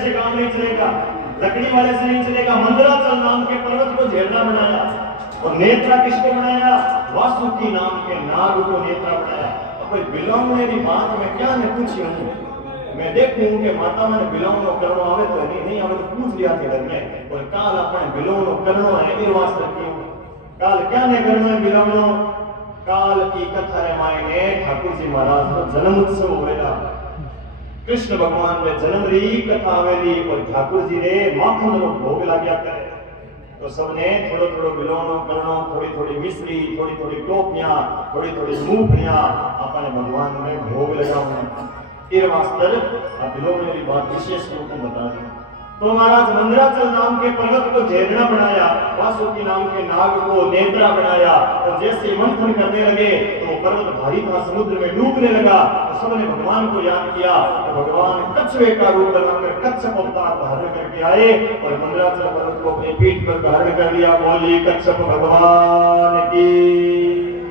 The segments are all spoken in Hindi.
से काम नहीं चलेगा, लकड़ी वाले से नहीं चलेगा। मंदराचल नाम के पर्वत को झेलना बनाया और नेत्रा किसको बनाया? वासुकी नाम के नाग को नेत्रा बनाया। अब कोई बिलोंगने बात में क्या ने पूछी हूँ, मैं देखूं कि माता मैंने बिलोंगनो करनो आवे तो नहीं आवे तो पूछ लिया थे घर में। और काल अपने बिलोंगनो करनो है ये वास्ते रखी काल क्या ने करनो है बिलोंगनो? काल की कथा रे मायने ठाकुर जी महाराज को जन्म उत्सव होएगा। कृष्ण भगवान ने जन्म री कथा आवेली और ठाकुर जी ने माखन रो भोग लाग्या करे। तो सबने थोड़ो थोड़ो बिलोनो करनो, थोड़ी थोड़ी मिश्री, थोड़ी थोड़ी टोपियां, थोड़ी थोड़ी मूंगफलियां अपने भगवान में भोग लगाओ। ये वास्ते आप लोगों ने बात विशेष रूप में बता दी। तो महाराज मंदराचल नाम के पर्वत को झेलना बनाया, वासुकी नाम के नाग को नेत्रा बनाया। और जैसे मंथन करने लगे तो पर्वत भारी था, समुद्र में डूबने लगा। तो सबने भगवान को याद किया तो भगवान कछुए का रूप बनाकर कच्छप अवतार धारण करके आए और मंदराचल पर्वत को अपनी पीठ पर धारण कर लिया। बोली कच्छप भगवान की।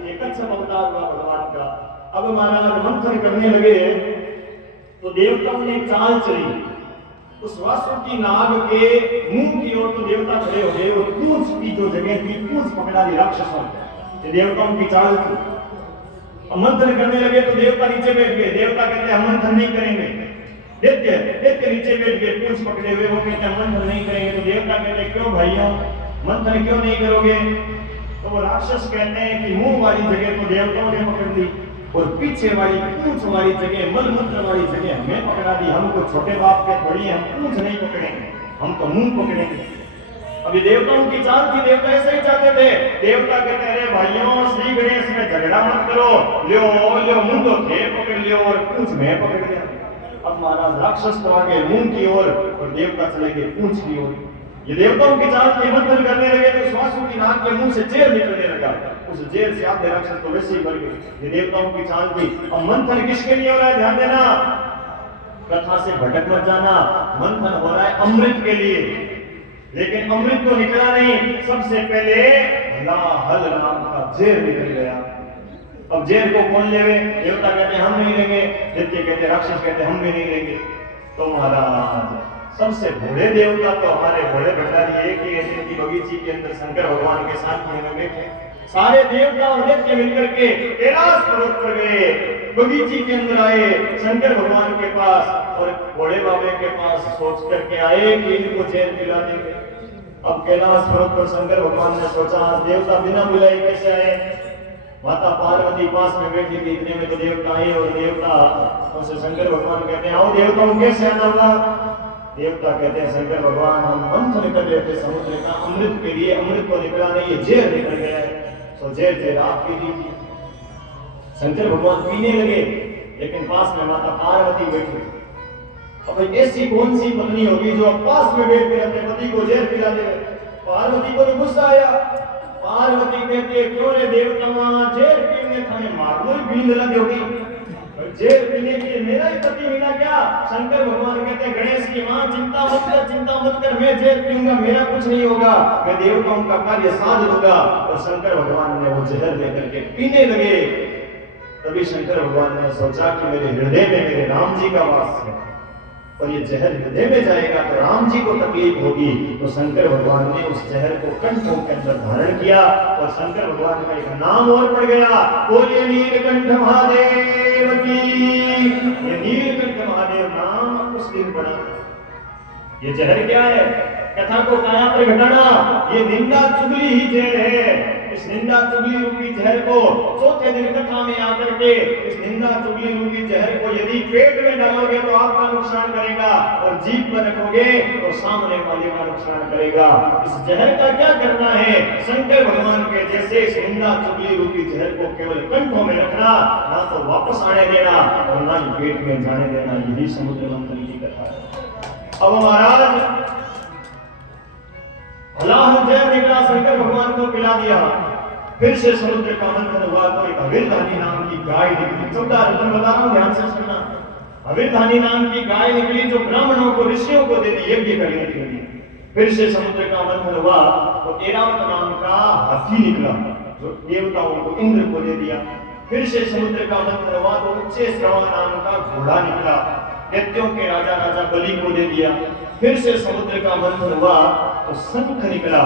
ये कच्छप अवतार हुआ भगवान का। अब महाराज मंथन करने लगे तो देवताओं ने चाल चली उस वासुकी नाग के मुंह की ओर। तो देवता खड़े हो गए और पूंछ की जो जगह थी पूंछ पकड़ा दी राक्षसों ने। देवताओं की चाल थी। मंथन करने लगे तो देवता नीचे बैठ गए। देवता कहते हम मंथन नहीं करेंगे। दैत्य नीचे बैठ गए पूंछ पकड़े हुए। वो कहते हम मंथन नहीं करेंगे। तो देवता कहते क्यों भाइयों मंथन क्यों नहीं करोगे? तो वो राक्षस कहते हैं कि मुंह वाली जगह तो देवताओं ने पकड़ दी और पीछे वाली पूंछ वाली जगह मल मूत्र वाली जगह हमें पकड़ा दी। हमको छोटे बाप के थोड़ी हम पूंछ नहीं पकड़ेंगे, हम तो मुंह पकड़ेंगे। अभी देवताओं की चाल थी, देवता ऐसे ही चाहते थे। देवता कहते अरे भाइयों श्री गणेश में झगड़ा मत करो, लियो मुंह तो थे पकड़ लियो और पूंछ में पकड़ लिया। अब महाराज राक्षस तो आगे मुंह की ओर और देवता चले गए पूंछ की ओर। ये देवताओं की चाल थी। मंथन करने लगे तो वासुकी नाग के मुंह से जेल निकलने लगा। उस जेल से आधे राक्षस तो वैसे ही मर गए। ये देवताओं की चाल थी। अब मंथन किसके लिए हो रहा है? ध्यान देना, कथा से भटक मत जाना। मंथन हो रहा है अमृत के लिए, लेकिन अमृत तो निकला नहीं। सबसे पहले हल नाम का जेल निकल गया। अब जेल को कौन लेवे? देवता कहते हम नहीं लेंगे, दैत्य कहते, राक्षस कहते हम भी नहीं लेंगे। तो महाराज सबसे बड़े देवता तो हमारे बड़े भंडारी एक ही ऐसे की बगीची के अंदर शंकर भगवान के साथ में बैठे। सारे देवता और दैत्य मिलकर के कैलाश पर्वत पर गए, बगीची के अंदर आए शंकर भगवान के पास और भोले बाबे के पास सोच करके आए कि इनको जेल दिला देंगे। अब कैलाश पर्वत पर शंकर भगवान ने सोचा देवता बिना बुलाए कैसे आए? माता पार्वती पास में बैठी थी। इतने में तो देवता आए और देवता उनसे शंकर भगवान कहते हैं आओ देवताओं कैसे आना हुआ? देवता कहते हैं शंकर भगवान हम मंथन कर रहे थे समुद्र का अमृत के लिए, अमृत को निकला नहीं, ये जेल निकल गया है। तो जेल आप पी लीजिए। शंकर भगवान पीने लगे लेकिन पास में माता पार्वती बैठी। अब ऐसी कौन सी पत्नी होगी जो पास में बैठ कर अपने पति को जेल पिला दे? पार्वती को तो गुस्सा आया। पार्वती कहती है क्यों रे देवता जेल पीने थाने मारनो ही पीने लगी होगी, जेल पीने के लिए मेरा ही पति मिला क्या? शंकर भगवान कहते हैं गणेश की मां चिंता मत कर, मैं जेल पीऊंगा, मेरा कुछ नहीं होगा, मैं देवताओं का कार्य साध लूंगा। और शंकर भगवान ने वो जहर लेकर के पीने लगे। तभी शंकर भगवान ने सोचा कि मेरे हृदय में मेरे राम जी का वास है और ये जहर हृदय में जाएगा तो राम जी को तकलीफ होगी। तो शंकर भगवान ने उस जहर को कंठों के अंदर धारण किया और शंकर भगवान का एक नाम और पड़ गया। बोलिए नीलकंठ महादेव की। ये नीलकंठ महादेव नाम उस दिन पड़ा। ये जहर क्या है? कथा को काया पर घटाना, ये निंदा चुगली ही जहर है। इस निंदा चुगली रूपी जहर को चौथे दिन कथा में आकर के इस निंदा चुगली रूपी जहर को यदि पेट में डालोगे तो आपका नुकसान करेगा और जीभ पर रखोगे तो सामने वाले का नुकसान करेगा। इस जहर का क्या करना है? शंकर भगवान के जैसे इस निंदा चुगली रूपी जहर को केवल कंठों में रखना, ना तो वापस आने देना और ना ही पेट में जाने देना। यही समुद्र मंथन की कथा है। अब महाराज जहर निकला, शंकर भगवान को पिला दिया। फिर से समुद्र का मंथन हुआ तो एक हविलधानी नाम की गाय निकली। 14 रत्न बता रहा हूं, ध्यान से सुनना। हविलधानी नाम की गाय निकली जो ब्राह्मणों को ऋषियों को देती यज्ञ करने के लिए। फिर से समुद्र का मंथन हुआ तो ऐरावत नाम का हाथी निकला जो देवताओं को इंद्र को दे दिया। फिर से समुद्र का मंथन हुआ तो उच्चैश्रवा नाम का घोड़ा निकला। दैत्यों के राजा राजा बलि को दे दिया। फिर से समुद्र का मंथन हुआ तो शंख निकला,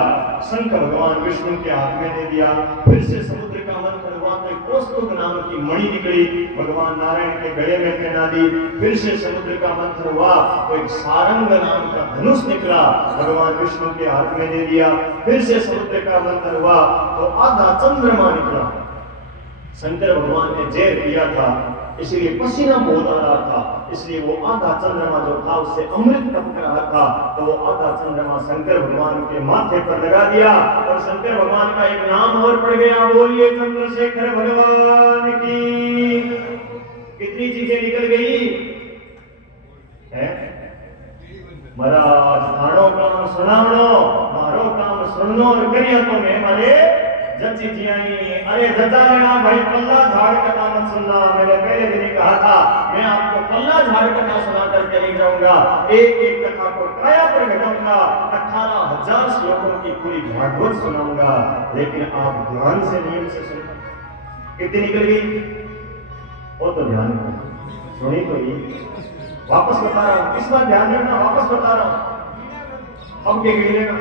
शंख भगवान विष्णु के हाथ में दे दिया। फिर से समुद्र का मंथन हुआ तो एक कौस्तुभ नाम की मणि निकली, भगवान नारायण के गले में पहना दी। फिर से समुद्र का मंथन हुआ तो एक सारंग नाम का धनुष निकला, भगवान विष्णु के हाथ में दे दिया। फिर से समुद्र का मंथन हुआ तो आधा चंद्रमा निकला। शंकर भगवान ने जहर पिया था, इसलिए पसीना बहुत आ रहा था, इसलिए वो आधा चंद्रमा जो था उससे अमृत टपक रहा था, तो वो आधा चंद्रमा शंकर भगवान के माथे पर लगा दिया और शंकर भगवान का एक नाम और पड़ गया, बोलिए चंद्रशेखर भगवान की। कितनी चीजें निकल गई है महाराज, थानो काम सुनावनो, मारो काम सुननो और करिया तो मैं मारे जची जियाई। अरे जचा लेना भाई, पल्ला झाड़ कथा मत सुनना। मैंने पहले दिन ही कहा था मैं आपको पल्ला झाड़ कथा सुना करके नहीं जाऊंगा, एक एक कथा को काया पर घटाऊंगा, 18,000 श्लोकों की पूरी भागवत सुनाऊंगा, लेकिन आप ध्यान से नियम से सुनना। कितनी निकल गई वो तो ध्यान सुनी तो ये वापस बता रहा हूं, इस बार ध्यान रखना, वापस बता रहा हूं। अब क्या गिरेगा?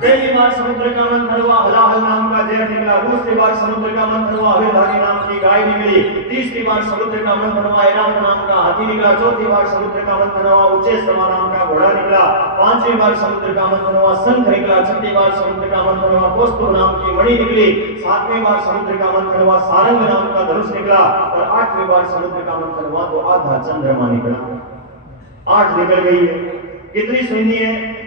पहली बार समुद्र का मंथन हुआ, हलाहल नाम का जहर निकला। दूसरी बार समुद्र का मंथन हुआ, हवेधारी नाम की गाय निकली। तीसरी बार समुद्र का मंथन हुआ, ऐरावत नाम का हाथी निकला। चौथी बार समुद्र का मंथन हुआ, उच्चेश्रमा नाम का घोड़ा निकला। पांचवी बार समुद्र का मंथन हुआ, शंख निकला। छठी बार समुद्र का मंथन हुआ, कौस्तुभ नाम की मणि निकली। सातवीं बार समुद्र का मंथन हुआ, सारंग नाम का धनुष निकला। और आठवीं बार समुद्र का मंथन हुआ तो आधा चंद्रमा निकला। 8 निकल गई है। कितनी सुननी है?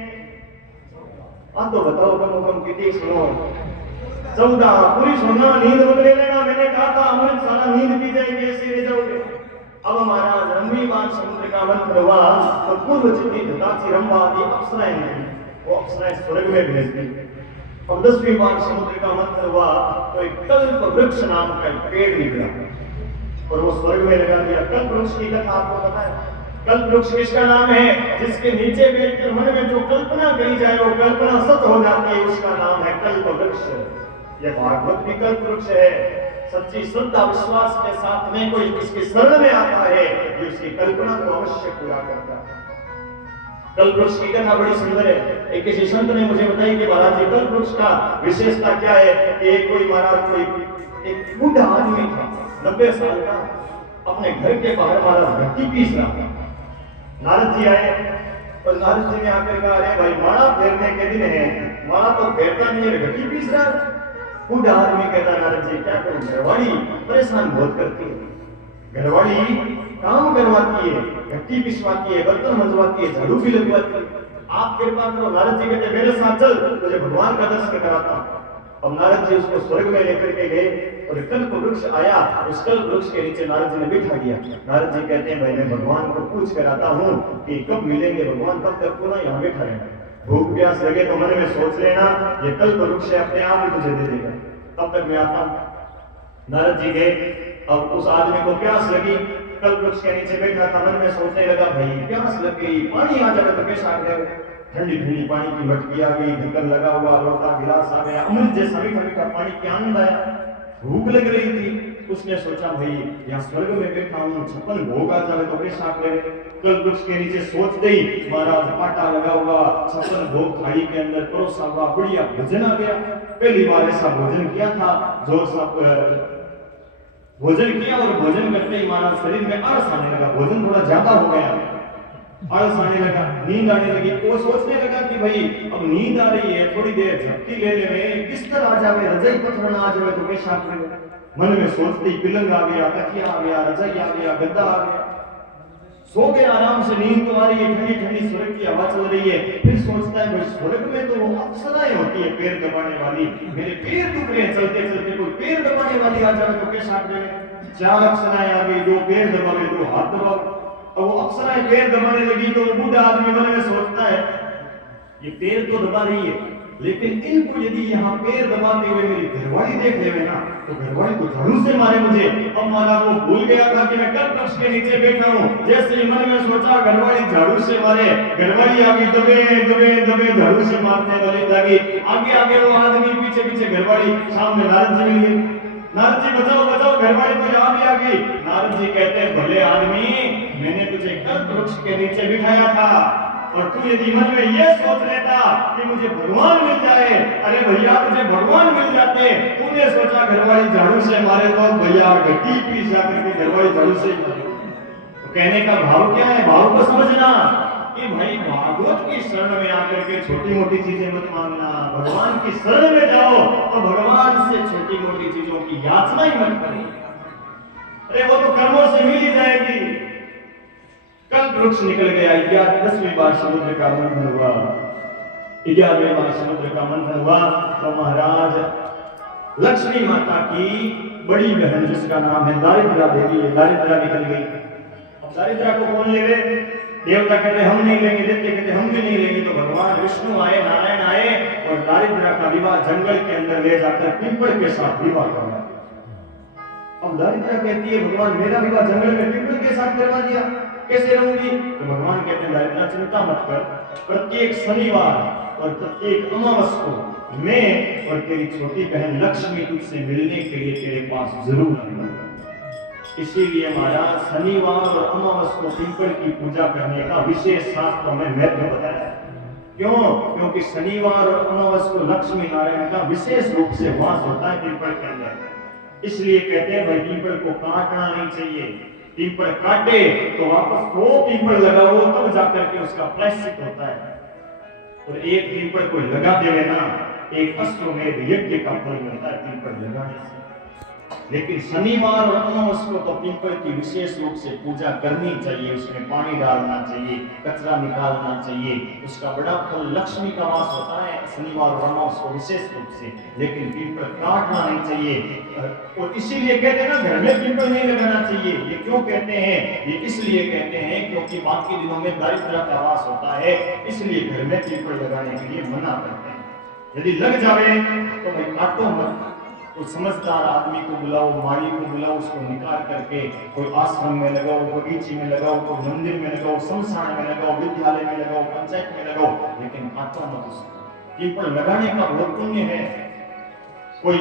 अब तो बताओ कम कम कितनी सुनो? 14 पूरी सुनना, नींद मत ले लेना। मैंने कहा था अमृत सारा नींद पी जाएगी, ऐसे ले जाओगे। अब हमारा 9वीं बार समुद्र का मंथन हुआ तो पूर्व चित्ती धताची रंभा आदि अप्सराएं निकली, वो अप्सराएं स्वर्ग में भेज दी। अब 10वीं बार समुद्र का मंथन हुआ तो एक कल्प वृक्ष नाम का एक पेड़ निकला और वो स्वर्ग में लगा दिया। कल्प वृक्ष की कथा आपको पता है? कल्प वृक्ष किसका नाम है? जिसके नीचे बैठकर मन में जो कल्पना करी जाए वो कल्पना सत्य हो जाती है, उसका नाम है कल्प वृक्ष। यह भागवत भी कल्प वृक्ष है। सच्ची श्रद्धा विश्वास के साथ में कोई इसके शरण में आता है, ये उसकी कल्पना को अवश्य पूरा करता है। कल्प वृक्ष की कथा बड़ी सुंदर है। एक किसी संत ने मुझे बताई कि महाराज जी कल्प वृक्ष का विशेषता क्या है कि कोई महाराज कोई एक बूढ़ा आदमी था, 90 साल का, अपने घर के बाहर महाराज घट्टी पीस रहा था। नारद जी आए और नारद जी ने आकर कहा, अरे भाई माड़ा फेरने के दिन है, माड़ा तो फेरता नहीं है, घट्टी पीस रहा है। बूढ़ा आदमी कहता, नारद जी क्या करूं, घरवाली परेशान बहुत करती है, घरवाली काम करवाती है, घट्टी पिसवाती है, बर्तन मंजवाती है, झाड़ू भी लगवाती है, आप कृपा करो। नारद जी कहते मेरे साथ चल, तुझे भगवान का दर्शन कराता हूं। अब नारद जी उसको स्वर्ग में लेकर के गए और कल्प वृक्ष आया, उस कल्प वृक्ष के नीचे नारद जी ने बिठा दिया। नारद जी कहते हैं भाई मैं भगवान को पूछ कर आता हूँ कि कब मिलेंगे भगवान, तब तक को ना यहाँ बैठा रहना, भूख प्यास लगे तो मन में सोच लेना ये कल्प वृक्ष है, अपने आप ही तुझे दे देगा, तब तक मैं आता हूँ। नारद जी गए, अब उस आदमी को प्यास लगी, कल्प वृक्ष के नीचे बैठा था, मन में सोचने लगा भाई प्यास लग गई, पानी आ जाए तो कैसा आ गया। ठंडी ठंडी पानी की मटकी आ गई, ढक्कन लगा हुआ लोटा गिलास आ गया, अमृत जैसा मीठा मीठा पानी की आनंद आया। भूख लग रही थी, उसने सोचा भाई यहाँ स्वर्ग में बैठा हूँ, 56 भोग आ जाए तो कैसा करे। कल्प वृक्ष के नीचे सोच गई, महाराज पाटा लगा हुआ, 56 भोग थाली के अंदर परोसा हुआ, बढ़िया भोजन आ गया। पहली बार ऐसा भोजन किया था, जोर सा भोजन किया और भोजन करते ही महाराज शरीर में आलस आने लगा, भोजन थोड़ा ज्यादा हो गया, आलस आने लगा, नींद आने लगी। वो सोचने लगा कि भाई अब नींद आ रही है, थोड़ी देर झपकी ले ले, बिस्तर आ जावे, रजाई पत्थर आ जावे तो कैसा करेगा। मन में सोचते ही पिलंग आ गया, तकिया आ गया, रजाई आ गया, गद्दा आ गया, सो गया आराम से। नींद तो आ रही है, ठंडी ठंडी स्वर्ग की हवा चल रही है। फिर सोचता है भाई स्वर्ग में तो वो अप्सराएं होती है पैर दबाने वाली, मेरे पैर दुख रहे हैं चलते चलते, कोई पैर दबाने वाली आ जाए तो कैसा करेगा। 4 अप्सराएं आ गई, 2 पैर दबावे, 2 हाथ दबावे। अब वो अप्सराएं पैर दबाने लगी तो वो बूढ़ा आदमी मन में सोचता है ये पैर तो दबा रही है, लेकिन इनको यदि यहाँ पैर दबाते हुए मेरी घरवाली देख ले ना तो घरवाली को झाड़ू से मारे मुझे। अब महाराज वो भूल गया था कि मैं कल्प वृक्ष के नीचे बैठा हूँ। जैसे ही मन में सोचा घरवाली झाड़ू से मारे, घरवाली आगे दबे दबे दबे झाड़ू से मारने वाली लगी। आगे आगे वो आदमी, पीछे पीछे घरवाली, सामने नारद जी मिल गए। नारद जी बचाओ बचाओ, घरवाली तो यहाँ भी आ गई। नारद जी कहते हैं भले आदमी मैंने तुझे कल्प वृक्ष के नीचे बिठाया था और तू यदि मन में ये सोच लेता कि मुझे भगवान मिल जाए, अरे भैया तुझे भगवान मिल जाते, तूने सोचा घरवाली झाड़ू से मारे तो भैया गड्डी पीस जाकर के घरवाली झाड़ू से मारे। तो कहने का भाव क्या है? भाव को समझना कि भाई भागवत की शरण में आकर के छोटी मोटी चीजें मत मांगना, भगवान की शरण में जाओ तो भगवान से छोटी मोटी चीजों की याचना ही मत करो। अरे वो तो कर्मों से मिल ही जाएगी। कल्प वृक्ष निकल गया, 10वीं बार समुद्र का मंथन हुआ, 11वीं बार समुद्र का मंथन हुआ तो महाराज लक्ष्मी माता की बड़ी बहन जिसका नाम है दारिद्रा देवी, दारिद्रा निकल गई। अब दारिद्रा को कौन ले गए? देवता कहते हम नहीं लेंगे, देवते कहते हम भी नहीं लेंगे। तो भगवान विष्णु आए, नारायण आए और दारिद्रा का विवाह जंगल के अंदर ले जाकर पीपल के साथ विवाह करवाया। अब दारिद्रा कहती है भगवान मेरा विवाह जंगल में पीपल के साथ करवा दिया, कैसे रहूंगी? तो भगवान कहते हैं दारिद्रा चिंता मत कर, प्रत्येक शनिवार और प्रत्येक अमावस को मैं और तेरी छोटी बहन लक्ष्मी तुझसे मिलने के लिए तेरे पास जरूर आऊंगा। इसीलिए महाराज शनिवार और अमावस को पीपल की पूजा करने का विशेष शास्त्रों में महत्व बताया। क्यों? क्योंकि शनिवार और अमावस को लक्ष्मी नारायण का विशेष रूप से वास होता है पीपल के अंदर। इसलिए कहते हैं भाई पीपल को काटना नहीं चाहिए, पीपल काटे तो वापस 2 पीपल लगाओ तब जाकर के उसका प्रायश्चित होता है। और एक पीपल को लगा देवे ना, एक अश्वमेध यज्ञ का फल मिलता है पीपल लगाने से। लेकिन शनिवार और अमावस को तो पीपल की विशेष रूप से पूजा करनी चाहिए, उसमें पानी डालना चाहिए, कचरा निकालना चाहिए, उसका बड़ा फल लक्ष्मी का वास होता है शनिवार और अमावस को विशेष रूप से। लेकिन पीपल काटना नहीं चाहिए। और इसीलिए कहते हैं ना घर में पीपल नहीं लगाना चाहिए। ये क्यों कहते हैं? ये इसलिए कहते हैं क्योंकि बाकी दिनों में दारिद्र्य का वास होता है, इसलिए घर में पीपल लगाने के लिए मना करते हैं। यदि लग जाए तो भाई काटो मत, तो समझदार आदमी को बुलाओ, माली को बुलाओ, उसको निकाल करके कोई आश्रम में लगाओ, बगीचे में लगाओ, कोई मंदिर में लगाओ, शमशान में लगाओ, विद्यालय में लगाओ, पंचायत में लगाओ, लेकिन काटो मत उसको। पीपल लगाने का बहुत पुण्य है। कोई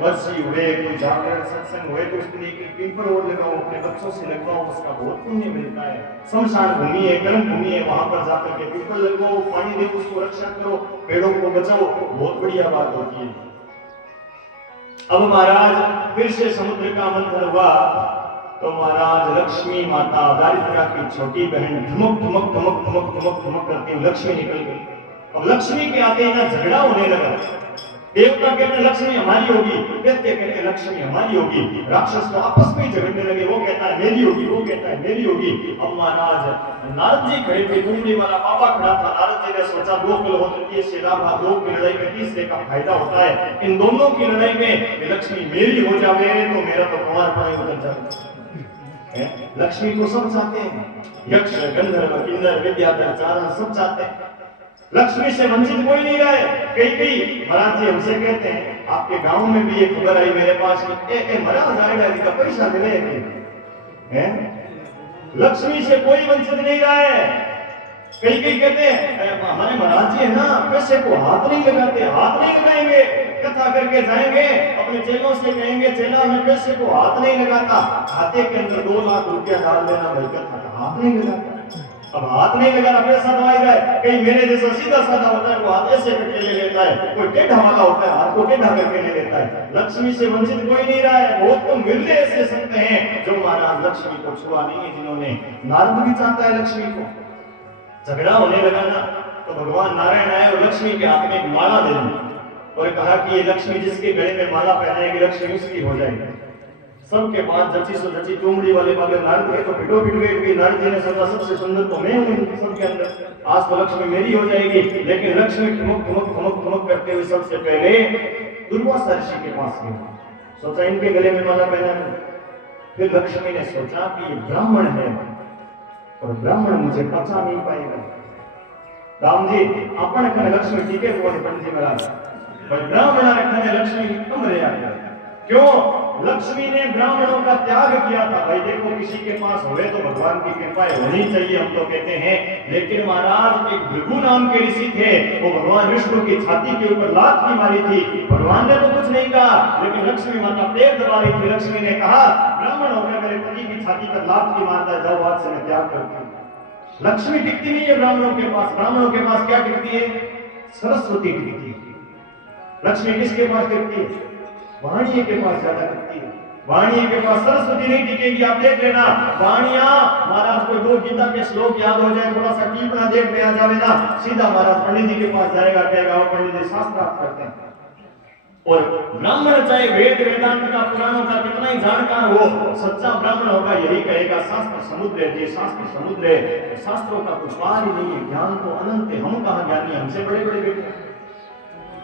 बरसी हुए, कोई जागरण सत्संग हुए तो उसके लिए पीपल और लगाओ, अपने बच्चों से लगवाओ, उसका बहुत पुण्य मिलता है। शमशान भूमि है, कर्म भूमि है, वहां पर जाकर के पीपल लगाओ, पानी दो, उसको रक्षा करो, पेड़ों को बचाओ, बहुत बढ़िया बात होती है। अब महाराज फिर से समुद्र का मंथन हुआ तो महाराज लक्ष्मी माता दारिद्रा की छोटी बहन धमक धमक धमक धमक धमक धमक करती लक्ष्मी निकल गई। अब लक्ष्मी के आते ही ना झगड़ा होने लगा। देवता कहते लक्ष्मी हमारी होगी, दैत्य कहते लक्ष्मी हमारी होगी, राक्षस तो आपस में झगड़ने लगे, वो कहता है मेरी होगी, वो कहता है मेरी होगी। अब महाराज नारद जी खड़े थे, कुंडली वाला बाबा खड़ा था। नारद जी ने सोचा 2 किलोमीटर से राधा 2 की लड़ाई में तीसरे का फायदा होता है, इन दोनों की लड़ाई में लक्ष्मी मेरी हो जावे तो मेरा तो कुमार पड़े उतर जाए। लक्ष्मी को सब चाहते हैं, यक्ष गंधर्व किन्नर विद्याधर चारण सब चाहते हैं, लक्ष्मी से वंचित कोई नहीं रहा है। कई महाराज जी हमसे कहते हैं आपके गांव में भी ये खबर आई मेरे पास कि महाराज जाएगा इसका पैसा मिले हैं, लक्ष्मी से कोई वंचित नहीं रहा है। कई कहते हैं हमारे महाराज जी है ना पैसे को हाथ नहीं लगाते, हाथ नहीं लगाएंगे, कथा करके जाएंगे अपने चेलों से कहेंगे चेला मैं पैसे को हाथ नहीं लगाता, खाते के अंदर 2 लाख रुपया डाल देना भाई, कथा का हाथ नहीं लगाता। अब हाथ नहीं लगाना पैसा तो आएगा। कहीं मेरे जैसा सीधा साधा होता है वो हाथ ऐसे करके ले लेता है, कोई टेढ़ा वाला होता है हाथ को टेढ़ा करके ले लेता है। लक्ष्मी से वंचित कोई नहीं रहा है। बहुत तो मिलने ऐसे संत हैं जो महाराज लक्ष्मी को छुआ नहीं है, जिन्होंने नारद भी चाहता है लक्ष्मी को। झगड़ा होने लगा ना तो भगवान नारायण आए और लक्ष्मी के हाथ में एक माला दे दी और कहा कि ये लक्ष्मी जिसके गले में माला पहनाएगी लक्ष्मी उसकी हो जाएगी। सबके पास जची सो जची चुमड़ी वाले बागे नारद के तो पिटो पिट गए। नारद जी ने सोचा सबसे सुंदर तो मैं हूं सबके अंदर, आज तो लक्ष्मी मेरी हो जाएगी। लेकिन लक्ष्मी ठुमक ठुमक ठुमक ठुमक करते हुए सबसे पहले दुर्वासा ऋषि के पास गए, सोचा इनके गले में माला पहना दूं। फिर लक्ष्मी ने सोचा कि ये ब्राह्मण है और ब्राह्मण मुझे पचा नहीं पाएगा। राम जी अपन कने लक्ष्मी ठीक है वो पंडित जी महाराज पर ब्राह्मण कने लक्ष्मी कम रहे आ गया। क्यों? लक्ष्मी ने ब्राह्मणों का त्याग किया था। भाई देखो किसी के पास हुए तो भगवान की कृपा होनी चाहिए हम तो कहते हैं। लेकिन महाराज एक भृगु नाम के ऋषि थे, वो भगवान विष्णु की छाती के ऊपर लात की मारी थी। भगवान ने तो कुछ नहीं कहा लेकिन लक्ष्मी माता पैर दबा रही थी। लक्ष्मी ने कहा ब्राह्मण होकर मेरे पति की छाती पर लात की मारता है, जाओ आज से मैं त्याग करती हूँ। लक्ष्मी टिकती नहीं है ब्राह्मणों के पास। ब्राह्मणों के पास क्या टिकती है? सरस्वती टिकती है। लक्ष्मी किसके पास टिकती है? वाणिये के पास ज्यादा टिकती है। वाणिये के पास सरस्वती नहीं टिकेगी। आप देख लेना, वाणिया महाराज को दो गीता के श्लोक याद हो जाए, थोड़ा सा टीपना देख में आ जावे ना, सीधा महाराज पंडित जी के पास जाएगा, कहेगा वो पंडित जी शास्त्र आप करते हैं। और ब्राह्मण चाहे वेद वेदांत का पुराणों का कितना ही जानकार हो, सच्चा ब्राह्मण होगा यही कहेगा शास्त्र समुद्र है, शास्त्र समुद्र है, शास्त्रों का कुछ पार ही नहीं है, ज्ञान तो अनंत है, हम कहां ज्ञानी, हमसे बड़े बड़े बेटे।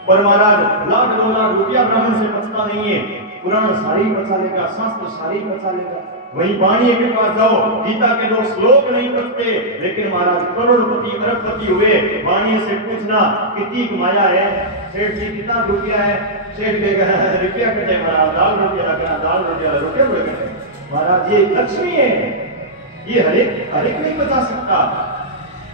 और महाराज लाख 2 लाख रुपया ब्राह्मण से बचता नहीं है, पुराण सारी बचा लेगा, शास्त्र सारी बचा लेगा। वही वाणिये के पास जाओ, गीता के 2 श्लोक नहीं बचते, लेकिन महाराज करोड़पति अरबपति हुए, वाणिये से पूछना कितनी माया है, सेठ जी कितना रुपया है, सेठ देगा रुपया कटे महाराज, दाल रुपया लगा, दाल रुपया रुपये बोले महाराज ये लक्ष्मी है, ये हर एक नहीं बचा सकता।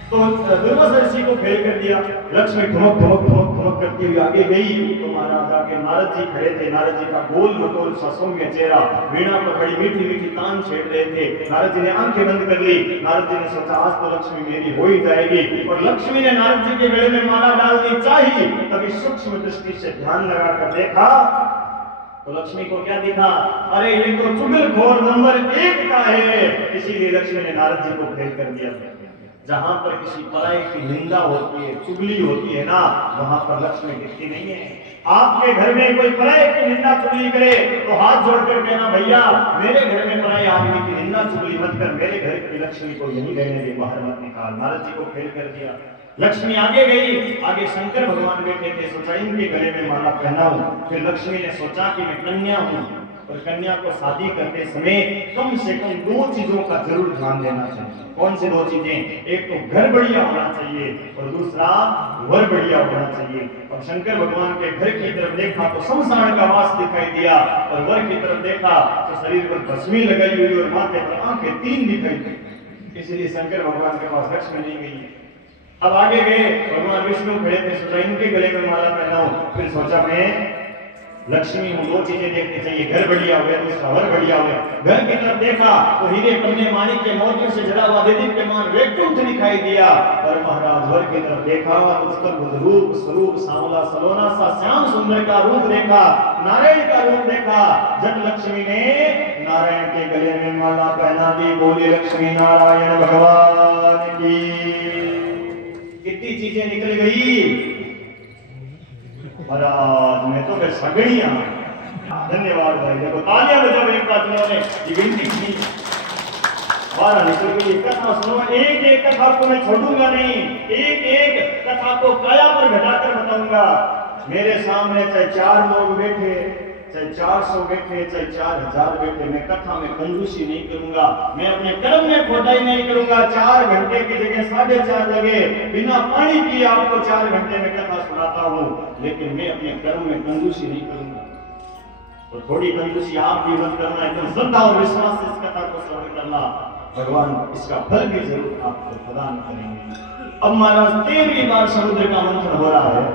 तो दुर्वासा ऋषि को फेल कर दिया। लक्ष्मी ठुमक ठुमक ठुमक ठुमक करती हुई आगे गई तो महाराज आगे नारद जी खड़े थे। नारद जी का गोल मटोल सा सौम्य चेहरा, वीणा पर खड़ी मीठी मीठी तान छेड़ रहे थे। नारद जी ने आंखें बंद कर ली। नारद जी ने सोचा आज तो लक्ष्मी मेरी हो ही जाएगी, और लक्ष्मी ने नारद जी के गले में माला डालनी चाहिए। तभी सूक्ष्म दृष्टि से ध्यान लगाकर देखा तो लक्ष्मी को क्या दिखा? अरे ये तो चुगलखोर नंबर 1 का है। इसीलिए लक्ष्मी ने नारद जी को फेल कर दिया। जहां पर किसी पराये की निंदा होती है, चुगली होती है ना, वहां पर लक्ष्मी टिकती नहीं है। आपके घर में कोई पराये की निंदा चुगली करे तो हाथ जोड़कर कहना भैया मेरे घर में पराये आदमी की निंदा चुगली मत कर, मेरे घर की लक्ष्मी को यही रहने दे, बाहर मत निकाल। नारद जी को फेल कर दिया। लक्ष्मी आगे गई, आगे शंकर भगवान बैठे थे, सोचा इनके गले में माला पहनाऊं। फिर लक्ष्मी ने सोचा कि मैं कन्या हूं, और कन्या को शादी करते समय कम से कम 2 चीजों का जरूर ध्यान देना चाहिए। कौन सी 2 चीजें? एक तो घर बढ़िया होना चाहिए और दूसरा वर बढ़िया होना चाहिए। और शंकर भगवान के घर की तरफ देखा तो शमशान का वास दिखाई दिया, और वर की तरफ देखा तो शरीर पर भस्मी लगाई हुई और माथे पर आंखें 3 दिखाई दी। इसलिए शंकर भगवान के पास लक्ष्मी नहीं गई। अब आगे गए, भगवान विष्णु खड़े थे, सोचा इनके गले में माला पहनाऊं। फिर सोचा मैं लक्ष्मी हूं, 2 चीजें देखनी चाहिए, घर बढ़िया हुए, दूसरा वर बढ़िया हुए। घर की तरफ देखा तो हीरे पन्ने माणिक के मोतियों से जड़ा हुआ दीप्यमान वैकुंठ दिखाई दिया, और महाराज वर की तरफ देखा तो उसका रूप स्वरूप सांवला सलोना सा श्याम सुंदर का रूप देखा, नारायण का रूप देखा। जब लक्ष्मी ने नारायण के गले में माला पहना दी, बोली लक्ष्मी नारायण भगवान की। कितनी चीजें निकल गई महाराज में तो सगड़ियां। धन्यवाद भाई, देखो तालियां बजाओ एक बात उन्होंने गिनती की, 12 निकल गई। कथा सुनो, एक एक कथा को मैं छोड़ूंगा नहीं, एक एक कथा को काया पर घटाकर बताऊंगा। मेरे सामने चाहे 4 लोग बैठे, चाहे 400 बैठे, चाहे 4000 बैठे, मैं कथा में कंजूसी नहीं करूंगा, मैं अपने कर्म में खोटाई नहीं करूंगा। 4 घंटे की जगह 4.5 लगे, बिना पानी पिए आपको 4 घंटे में कथा सुनाता हूं, लेकिन मैं अपने कर्म में कंजूसी नहीं करूंगा। तो थोड़ी कंजूसी आप भी मत करना, एकदम श्रद्धा और विश्वास से इस कथा को श्रवण करना, भगवान इसका फल भी जरूर आपको प्रदान करेंगे। अब महाराज 13वीं बार समुद्र का मंथन हो रहा है,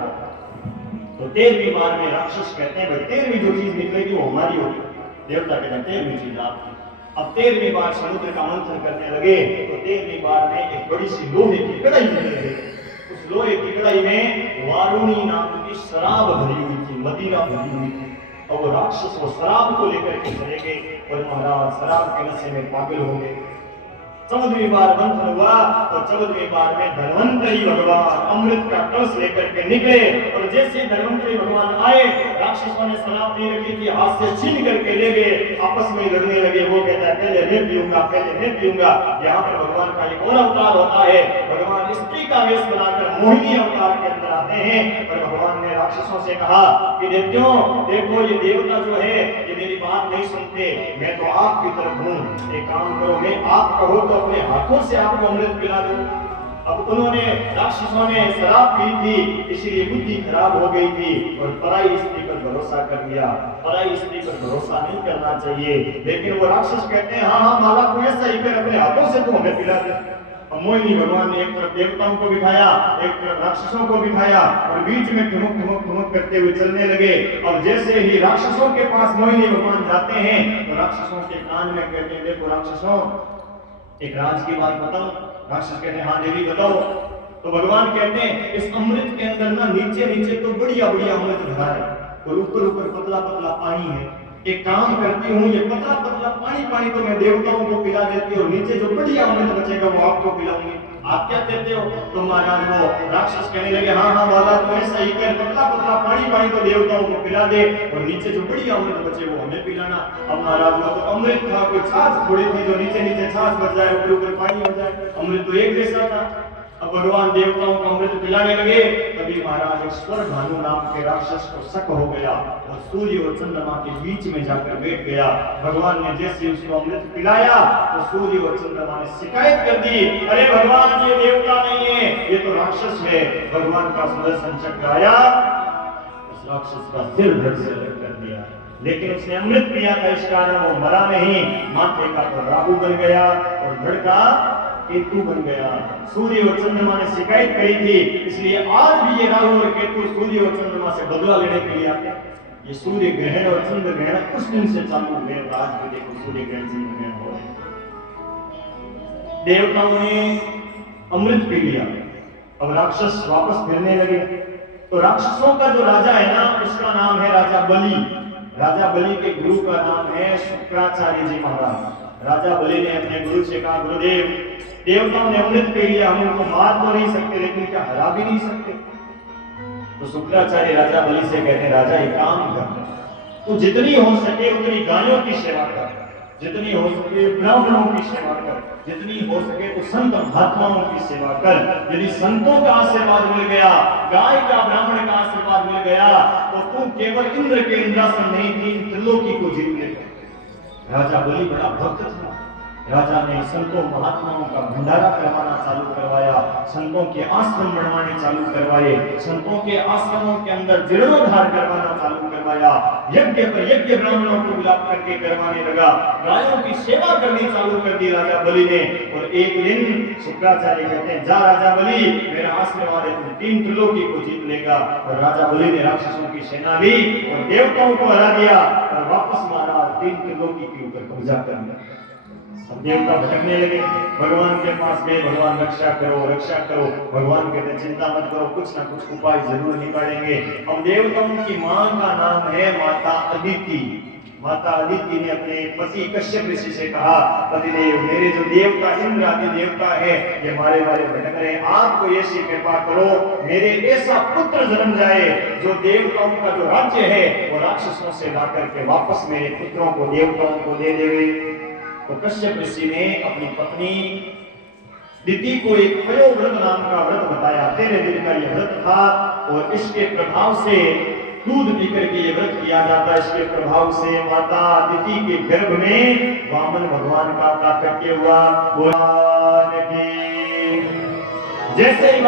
तो 13वीं बार में राक्षस कहते हैं भाई 13वीं जो चीज निकलेगी वो हमारी होगी। देवता कहते हैं 13वीं चीज आपकी। अब 13वीं बार समुद्र का मंथन करने लगे तो 13वीं बार में एक बड़ी सी लोहे की कड़ाई मिली है। उस लोहे की कड़ाई में वारुणी नाम की शराब भरी हुई थी, मदिरा भरी हुई थी, और वो राक्षस वो शराब को लेकर के चले गए और महाराज शराब के नशे में पागल हो गए। 14वीं बार मंथन हुआ तो 14वीं बार में धन्वंतरी भगवान अमृत का कलश लेकर के निकले, और जैसे धन्वंतरी भगवान आए, राक्षसों ने शराब नहीं रखी थी, हाथ से छीन करके ले गए, आपस में लड़ने लगे। वो कहता है पहले मैं पीऊंगा, पहले मैं पीऊंगा। यहाँ पर भगवान का एक और अवतार होता है, भगवान स्त्री का वेश बनाकर मोहिनी अवतार के अंदर आते हैं। और भगवान ने राक्षसों से कहा कि दैत्यों देखो ये देवता जो है ये मेरी बात नहीं सुनते, मैं तो आपकी तरफ हूँ, एक काम करो, मैं आप कहो तो अपने हाथों से आपको अमृत पिला दो। अब उन्होंने राक्षसों ने शराब पी थी, इसलिए बुद्धि खराब हो गई थी और पराई स्त्री पर भरोसा कर लिया। पराई स्त्री पर भरोसा नहीं करना चाहिए, लेकिन वो राक्षस कहते हैं हाँ हाँ माला को ऐसा ही कर, अपने हाथों से तो हमें पिला दे। और मोहिनी भगवान ने एक तरफ देवताओं को बिठाया, एक तरफ राक्षसों को बिठाया और बीच में ठुमक ठुमक ठुमक करते हुए चलने लगे। और जैसे ही राक्षसों के पास मोहिनी भगवान जाते हैं तो राक्षसों के कान में कहते हैं, देखो राक्षसों, एक राज की बात बताओ। राक्षस कहते हैं, हाँ देवी बताओ। तो भगवान कहते हैं, इस अमृत के अंदर ना नीचे नीचे तो बढ़िया बढ़िया अमृत भरा है और ऊपर ऊपर पतला पतला पानी है। एक काम करती हूँ, ये पतला पतला पानी पानी तो मैं देवताओं को पिला देती हूँ, नीचे जो बढ़िया अमृत बचेगा वो आपको पिलाऊंगी। आप क्या कहते हो? तो महाराज वो राक्षस कहने लगे, हाँ हाँ वाला तो ऐसा ही कर, पतला पतला पानी पानी तो देवताओं को पिला दे और नीचे जो बढ़िया अमृत बचे वो हमें पिलाना। अब महाराज वो तो अमृत था, कोई छाछ थोड़ी थी जो नीचे नीचे छाछ बच जाए ऊपर ऊपर पानी हो जाए, अमृत तो एक जैसा था। अब भगवान देवताओं को अमृत पिलाने लगे, तभी महाराज एक स्वर भानु नाम के राक्षस को शक हो गया और सूर्य और चंद्रमा के बीच में जाकर बैठ गया। भगवान ने जैसे उसको अमृत पिलाया तो सूर्य और चंद्रमा ने शिकायत कर दी, अरे भगवान ये देवता नहीं है, ये तो राक्षस है। भगवान का सुदर्शन चक्र आया, उस राक्षस का सिर धड़ से अलग कर दिया, लेकिन उसने अमृत पिया था इस कारण वो मरा नहीं। माथे का तो राहु बन गया और धड़ का केतु बन गया। सूर्य और चंद्रमा ने शिकायत करी थी, इसलिए आज भी ये राहु और केतु सूर्य और चंद्रमा से बदला लेने के लिए आते हैं। ये सूर्य ग्रहण और चंद्र ग्रहण उस दिन से चालू हुए, आज भी देखो सूर्य ग्रहण चंद्र ग्रहण हो रहे। देवताओं ने अमृत पी लिया, अब राक्षस वापस फिरने लगे। तो राक्षसों का जो राजा है ना, उसका नाम है राजा बलि। राजा बलि के गुरु का नाम है शुक्राचार्य जी महाराज। राजा बलि ने अपने गुरु से कहा, गुरुदेव देवताओं ने अमृत पी लिया, हम उनको मार तो नहीं सकते लेकिन क्या हरा भी नहीं सकते। तो शुक्राचार्य राजा बलि से कहते हैं, राजा एक काम कर, तू जितनी हो सके उतनी गायों की सेवा कर, जितनी हो सके ब्राह्मणों की सेवा कर, जितनी हो सके तो संत महात्माओं की सेवा कर। यदि संतों का आशीर्वाद मिल गया, गाय का ब्राह्मण का आशीर्वाद मिल गया तो तू केवल इंद्र के इंद्रासन नहीं, तीन त्रिलोकी को जीत लेगा। राजा बलि बड़ा भक्त था। राजा ने संतों महात्माओं का भंडारा करवाना चालू करवाया, संतों के आश्रम बनवाने चालू करवाए, संतों के आश्रमों के अंदर जीर्णोद्धार करवाना चालू करवाया, यज्ञ पर यज्ञ ब्राह्मणों को बुला करके करवाने लगा, गायों की सेवा करनी चालू कर दी राजा बलि ने। और एक दिन शुक्राचार्य कहते हैं, जा राजा बलि, मेरा आशीर्वाद है तुम तीन त्रिलोकी को जीत लेगा। और राजा बलि ने राक्षसों की सेना ली और देवताओं को हरा दिया और वापस महाराज तीन त्रिलोकी के ऊपर कब्जा कर लिया। अब देवता भटकने लगे, भगवान के पास गए, भगवान रक्षा करो रक्षा करो। भगवान कहते चिंता मत करो, कुछ ना कुछ उपाय जरूर निकालेंगे। अब देवताओं की मां का नाम है माता अदिति। माता अदिति ने अपने पति कश्यप ऋषि से कहा, पतिदेव मेरे जो देवता इंद्र आदि देवता है ये मारे मारे भटक रहे हैं, आप कोई ऐसी कृपा करो मेरे ऐसा पुत्र जन्म जाए जो देवताओं का जो राज्य है वो राक्षसों से ला करके वापस मेरे पुत्रों को देवताओं को दे देवे। तो कश्यप ऋषि ने अपनी पत्नी दिति को एक पयोव्रत नाम का व्रत बताया। 13 दिन का यह व्रत था और इसके प्रभाव से दूध पी करके ये व्रत किया जाता है। इसके प्रभाव से माता दिति के गर्भ में वामन भगवान का प्राकट्य हुआ। जैसे ही